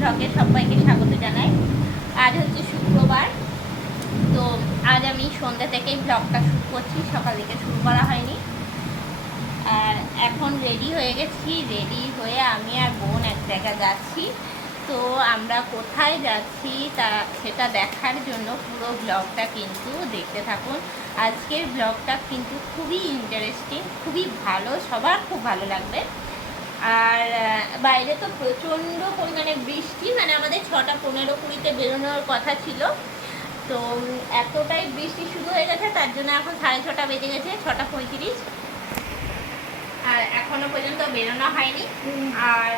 ব্লগে সবাইকে স্বাগত জানাই। আজ হচ্ছে শুক্রবার। তো আজ আমি সন্ধ্যা থেকেই ব্লগটা শুরু করছি, সকাল থেকে শুরু করা হয়নি। আর এখন রেডি হয়ে গেছি রেডি হয়ে আমি আর বোন এক জায়গায় যাচ্ছি। তো আমরা কোথায় যাচ্ছি তা সেটা দেখার জন্য পুরো ব্লগটা কিন্তু দেখতে থাকুন। আজকের ব্লগটা কিন্তু খুবই ইন্টারেস্টিং খুবই ভালো, সবার খুব ভালো লাগবে। আর বাইরে তো প্রচণ্ড পরিমাণে বৃষ্টি মানে আমাদের ছটা পনেরো কুড়িতে বেরোনোর কথা ছিল। তো এতটাই বৃষ্টি শুরু হয়ে গেছে, তার জন্য এখন সাড়ে ছটা বেজে গেছে, ছটা পঁয়ত্রিশ। আর এখনও পর্যন্ত বেরোনো হয়নি। আর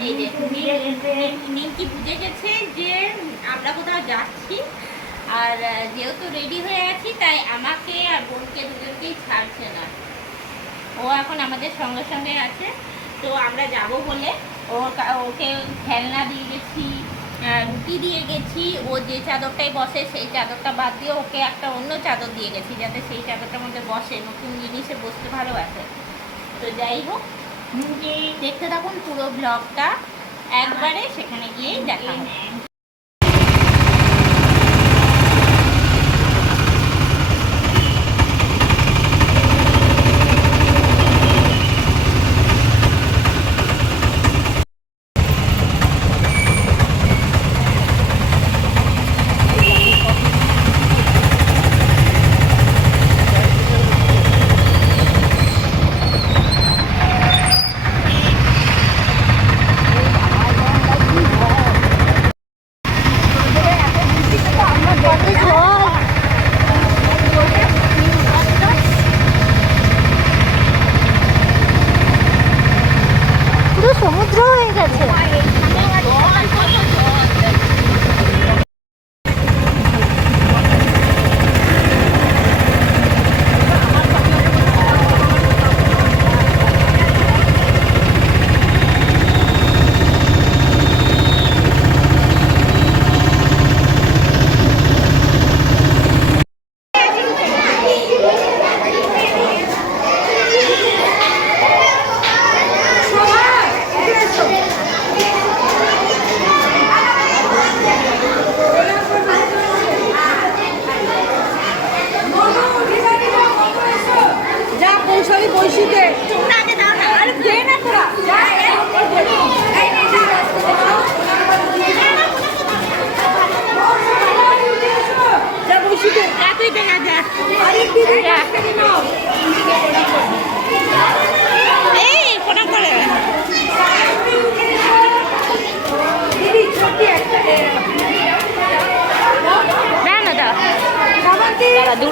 এই যে নিম- নিমকি বুঝে গেছে যে আমরা কোথাও যাচ্ছি। আর যেহেতু রেডি হয়ে আছি, তাই আমাকে আর বোনকে দুজনকেই ছাড়ছে না। ও এখন আমাদের সঙ্গে সঙ্গে আছে তো আমরা যাব বলে ওর ওকে খেলনা দিয়ে গেছি রুটি দিয়ে গেছি ও যে চাদরটায় বসে সেই চাদরটা বাদ দিয়ে ওকে একটা অন্য চাদর দিয়ে গেছি যাতে সেই চাদরটার মধ্যে বসে নতুন জিনিসে বসতে ভালোবাসে তো যাই হোক দেখতে থাকুন পুরো ব্লগটা একবারে সেখানে গিয়েই দেখা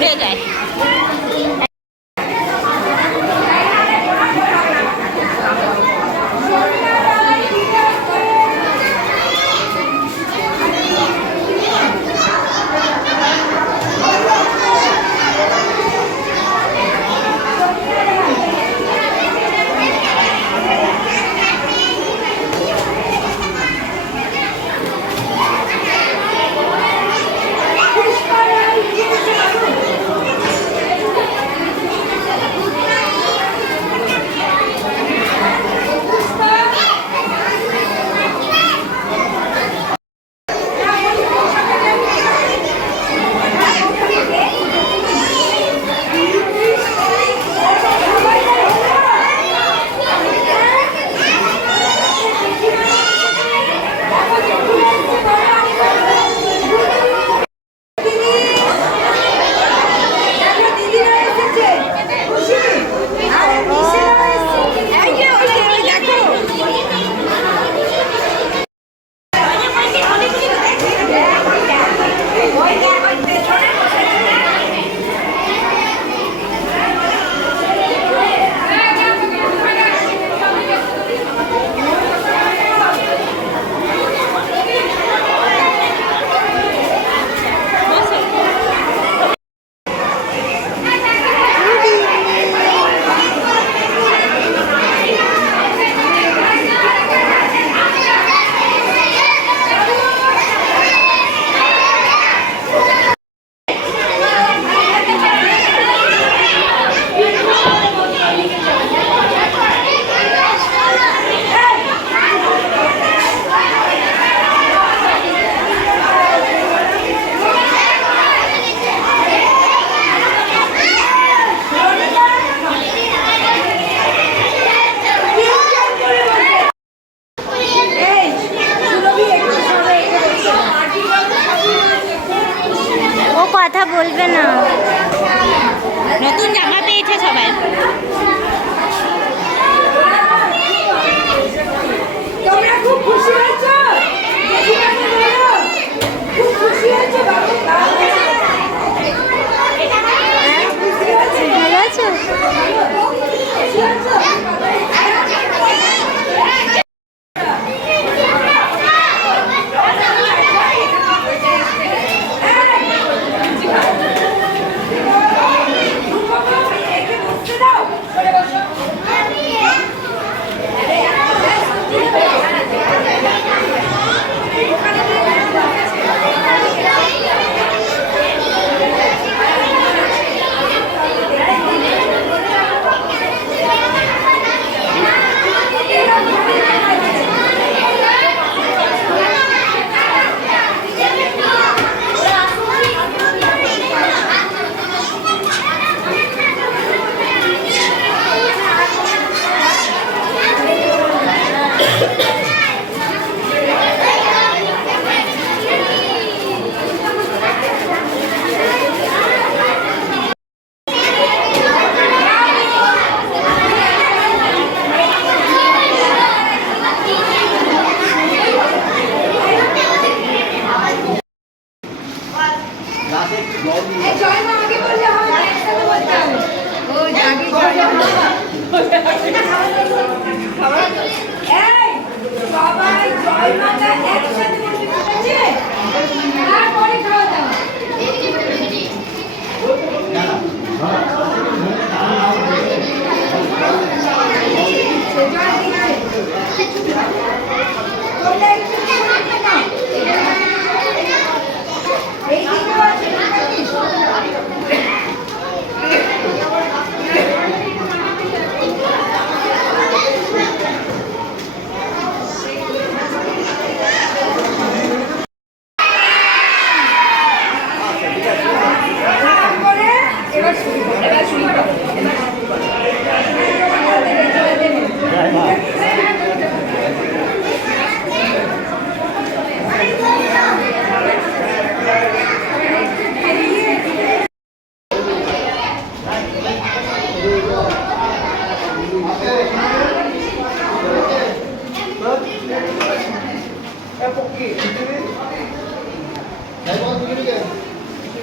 闭嘴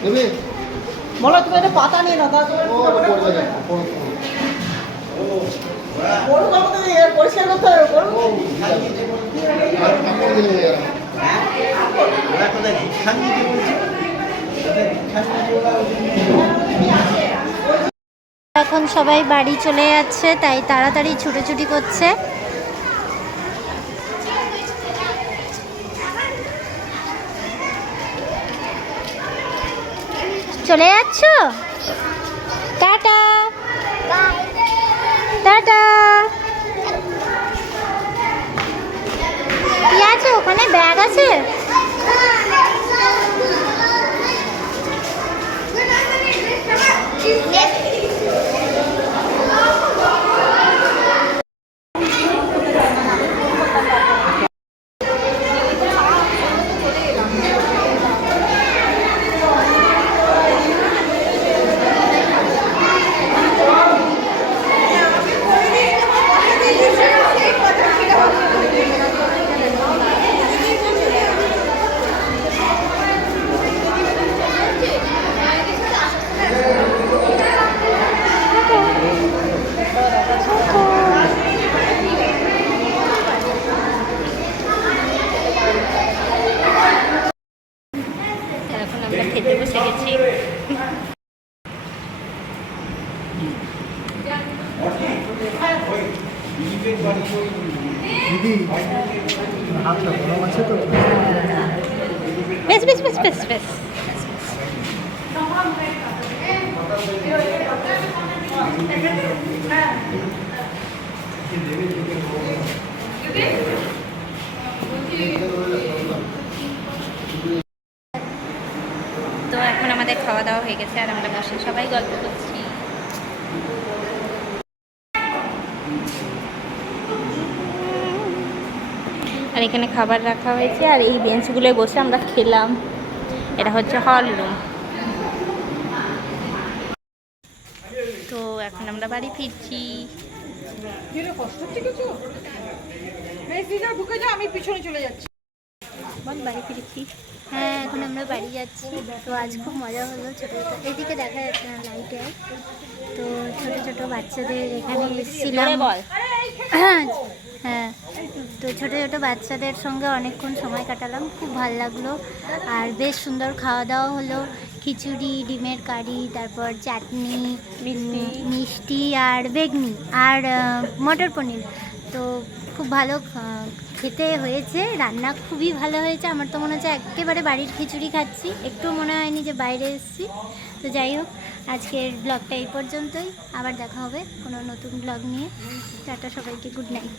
তুমি পাতা নিয়ে না পরিষ্কার করতে হবে এখন সবাই বাড়ি চলে যাচ্ছে তাই তাড়াতাড়ি ছুটোছুটি করছে। চলে যাচ্ছ? টাটা। টাটা। কি আছে ওখানে? ব্যাগ আছে এখন আমরা খেতে বসে গেছি বেশ বেশ বেশ বেশ বেশ। তো এখন আমাদের খাওয়া দাওয়া হয়ে গেছে আর আমরা বসে সবাই গল্প করছি। আর এখানে খাবার রাখা হয়েছে আর এই বেঞ্চগুলোয় বসে আমরা খেলাম। এটা হচ্ছে হল রুম তো এখন আমরা বাড়ি ফিরছি। আমি পিছনে চলে যাচ্ছি বাড়ি ফিরেছি। হ্যাঁ এখন আমরা বাড়ি যাচ্ছি। তো আজ খুব মজা হলো ছোটো ছোটো এদিকে দেখা যাচ্ছে না লাইটে তো ছোটো ছোট বাচ্চাদের এখানে এসেছিলাম। হ্যাঁ তো ছোটো ছোটো বাচ্চাদের সঙ্গে অনেকক্ষণ সময় কাটালাম খুব ভালো লাগল। আর বেশ সুন্দর খাওয়া দাওয়া হলো খিচুড়ি ডিমের কারি তারপর চাটনি মিষ্টি। আর বেগনি আর মটর পনির। তো খুব ভালো খেতে হয়েছে রান্না খুবই ভালো হয়েছে। আমার তো মনে হচ্ছে একেবারে বাড়ির খিচুড়ি খাচ্ছি। একটু মনে হয়নি যে বাইরে এসেছি। তো যাই হোক আজকের ব্লগটা এই পর্যন্তই। আবার দেখা হবে কোনো নতুন ব্লগ নিয়ে। টাটা সবাইকে গুড নাইট।